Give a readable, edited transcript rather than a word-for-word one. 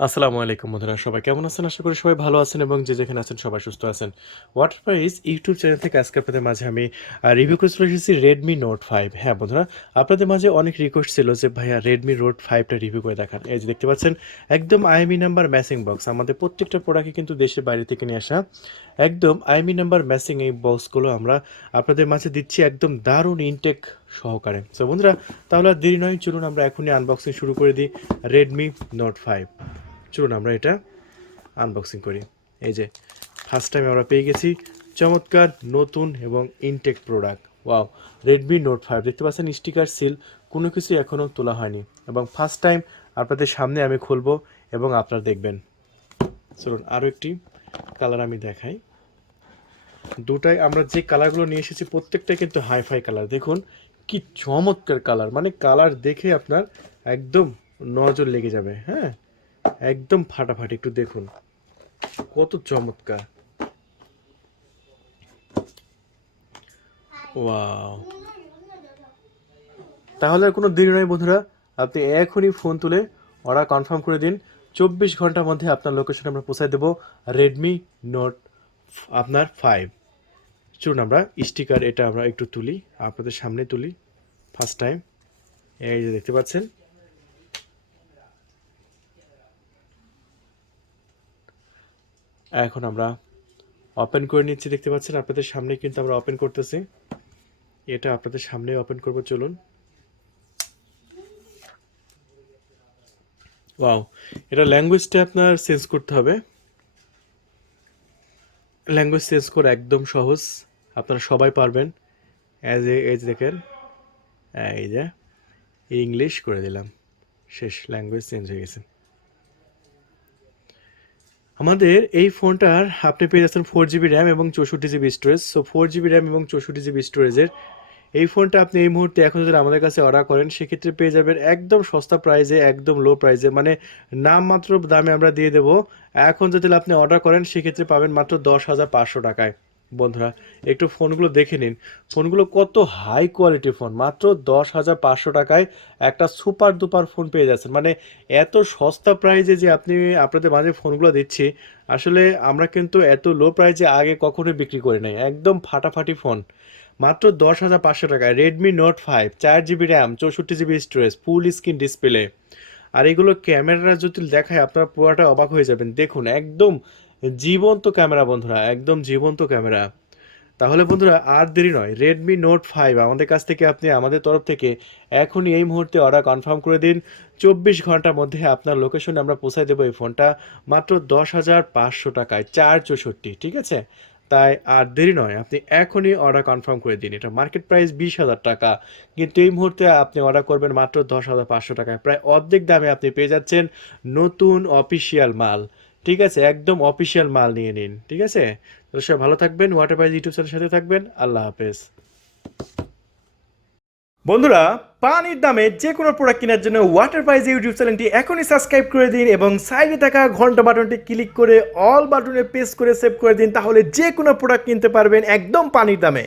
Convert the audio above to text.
আসসালামু আলাইকুম বন্ধুরা, সবাই কেমন আছেন? আশা করি সবাই ভালো আছেন এবং যে যেখানে আছেন সবাই সুস্থ আছেন। ওয়াটার প্রাইস ইউটিউব চ্যানেল থেকে আজকে আপনাদের মাঝে আমি রিভিউ করে চলে এসেছি রেডমি নোট 5। হ্যাঁ বন্ধুরা, আপনাদের মাঝে অনেক রিকোয়েস্ট ছিল যে ভাইয়া রেডমি নোট 5টা রিভিউ করে দেখান। এই যে দেখতে পাচ্ছেন, একদম আইএমই নাম্বার ম্যাচিং বক্স। আমাদের প্রত্যেকটা প্রোডাক্টই কিন্তু দেশের বাইরে থেকে নিয়ে আসা, একদম আইএমই নাম্বার ম্যাচিং এই বক্সগুলো আমরা আপনাদের মাঝে দিচ্ছি একদম দারুণ ইনটেক সহকারে। তো বন্ধুরা, তাহলে আর দেরি নয়, চলুন আমরা এখনই আনবক্সিং শুরু করে দিই রেডমি নোট 5। চলুন আমরা এটা আনবক্সিং করি। এই যে ফার্স্ট টাইম আমরা পেয়ে গেছি চমৎকার নতুন এবং intact product. Wow, Redmi note 5 দেখতে পাচ্ছেন, স্টিকার সিল কোনো কিছু এখনও তোলা হয়নি এবং ফার্স্ট টাইম আপনাদের সামনে আমি খুলবো এবং আপনারা দেখবেন। চলুন আরও একটি কালার আমি দেখাই। দুটাই আমরা যে কালারগুলো নিয়ে এসেছি প্রত্যেকটাই কিন্তু হাইফাই কালার। দেখুন কি চমৎকার কালার, মানে কালার দেখে আপনার একদম নজর লেগে যাবে। হ্যাঁ, একদম ফাটাফাটি, একটু দেখুন কত চমৎকার। ওয়াও, তাহলে আর কোনো দেরি নয় বন্ধুরা, আপনি এখনই ফোন তুলে অর্ডার কনফার্ম করে দিন। 24 ঘন্টার মধ্যে আপনার লোকেশনে আমরা পৌঁছায় দেবো রেডমি নোট আপনার 5। চলুন আমরা স্টিকার এটা আমরা একটু তুলি, আপনাদের সামনে তুলি ফার্স্ট টাইম। এই যে দেখতে পাচ্ছেন, এখন আমরা ওপেন করে নিচ্ছি। দেখতে পাচ্ছেন আপনাদের সামনে কিন্তু আমরা ওপেন করতেছি। এটা আপনাদের সামনে ওপেন করবো, চলুন। ওয়াও, এটা ল্যাঙ্গুয়েজটা আপনার চেঞ্জ করতে হবে। ল্যাঙ্গুয়েজ চেঞ্জ করা একদম সহজ, আপনারা সবাই পারবেন। এই যে দেখেন, এই যে ইংলিশ করে দিলাম, শেষ, ল্যাঙ্গুয়েজ চেঞ্জ হয়ে গেছে। আমাদের এই ফোনটার আপনি পেয়ে যাচ্ছেন 4 জিবি র্যাম এবং 64 GB storage. So 4 GB RAM এবং 64 জিবি স্টোরেজের এই ফোনটা আপনি এই মুহূর্তে এখন যদি আমাদের কাছে অর্ডার করেন সেক্ষেত্রে পেয়ে যাবেন একদম সস্তা প্রাইসে, একদম লো প্রাইসে, মানে নামমাত্র দামে আমরা দিয়ে দেবো। এখন যদি আপনি অর্ডার করেন সেক্ষেত্রে পাবেন মাত্র 10,500 টাকায়। বন্ধুরা, একটু ফোনগুলো দেখে নিন, ফোনগুলো কত হাই কোয়ালিটির ফোন। মাত্র 10,500 টাকায় একটা সুপার দুপার ফোন পেয়ে যাচ্ছেন, মানে এত সস্তা প্রাইসে যে আপনি আপনাদের মাঝে ফোনগুলো দিচ্ছি। আসলে আমরা কিন্তু এত লো প্রাইসে আগে কখনোই বিক্রি করি নাই, একদম ফাটাফাটি ফোন। মাত্র 10,500 টাকায় Redmi note 5, 4 GB RAM, 64 GB storage, full screen display. আর এগুলো ক্যামেরা যদি দেখায় আপনারা পুরোটা অবাক হয়ে যাবেন। দেখুন একদম জীবন্ত ক্যামেরা বন্ধুরা, একদম জীবন্ত ক্যামেরা। তাহলে বন্ধুরা আর দেরি নয়, রেডমি নোট 5 আমাদের কাছ থেকে আপনি আমাদের তরফ থেকে এখনই এই মুহূর্তে অর্ডার কনফার্ম করে দিন। 24 ঘন্টার মধ্যে আপনার লোকেশনে আমরা পৌঁছায় দেবো এই ফোনটা মাত্র 10,500 টাকায়, 464, ঠিক আছে? তাই আর দেরি নয়, আপনি এখনই অর্ডার কনফার্ম করে দিন। এটা মার্কেট প্রাইস 20,000 টাকা, কিন্তু এই মুহূর্তে আপনি অর্ডার করবেন মাত্র 10,500 টাকায়। প্রায় অর্ধেক দামে আপনি পেয়ে যাচ্ছেন নতুন অফিসিয়াল মাল। ঠিক আছে, একদম অফিসিয়াল মাল নিয়ে নিন, ঠিক আছে? তো সবাই ভালো থাকবেন, ওয়াটার প্রাইজ ইউটিউব চ্যানেলের সাথে থাকবেন। আল্লাহ হাফেজ। বন্ধুরা, পানির দামে যে কোনো প্রোডাক্ট কেনার জন্য ওয়াটার প্রাইজ ইউটিউব চ্যানেলটি এখনই সাবস্ক্রাইব করে দিন এবং সাইডে থাকা ঘন্টা বাটনটি ক্লিক করে অল বাটনে প্রেস করে সেভ করে দিন, তাহলে যে কোনো প্রোডাক্ট কিনতে পারবেন একদম পানির দামে।